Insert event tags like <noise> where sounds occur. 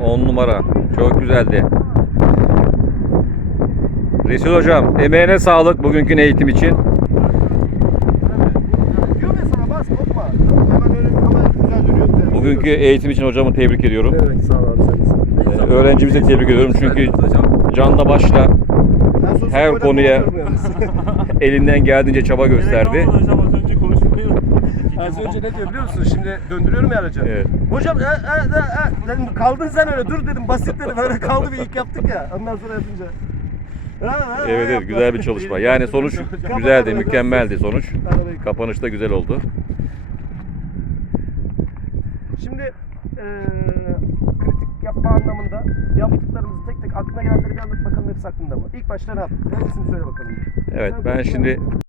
10 numara. Çok güzeldi. Resul hocam emeğine sağlık bugünkü eğitim için. Bugünkü eğitim için hocamı tebrik ediyorum. Evet sağ ol abi sen de. Ee, öğrencimizi tebrik ediyorum çünkü canla başla her konuya- <laughs> <laughs> elinden geldiğince çaba gösterdi. Hocam az önce konuşmayı Az önce ne diyor biliyor musun? Şimdi döndürüyorum ya aracı. Evet. Hocam e, e, e, e, dedim kaldın sen öyle dur dedim basit dedim öyle kaldı bir ilk yaptık ya ondan sonra yapınca. Ha, ha, ha, Evet evet yaptı. güzel bir çalışma. Yani sonuç güzeldi, mükemmeldi sonuç. Arabayı- Kapanış da güzel oldu. Şimdi eee kritik yapma anlamında yaptıklarımızı tek tek aklına gelenleri bir anlat bakalım hepsi aklında mı? İlk başta ne yaptık? Hepsini söyle bakalım. Evet ben şimdi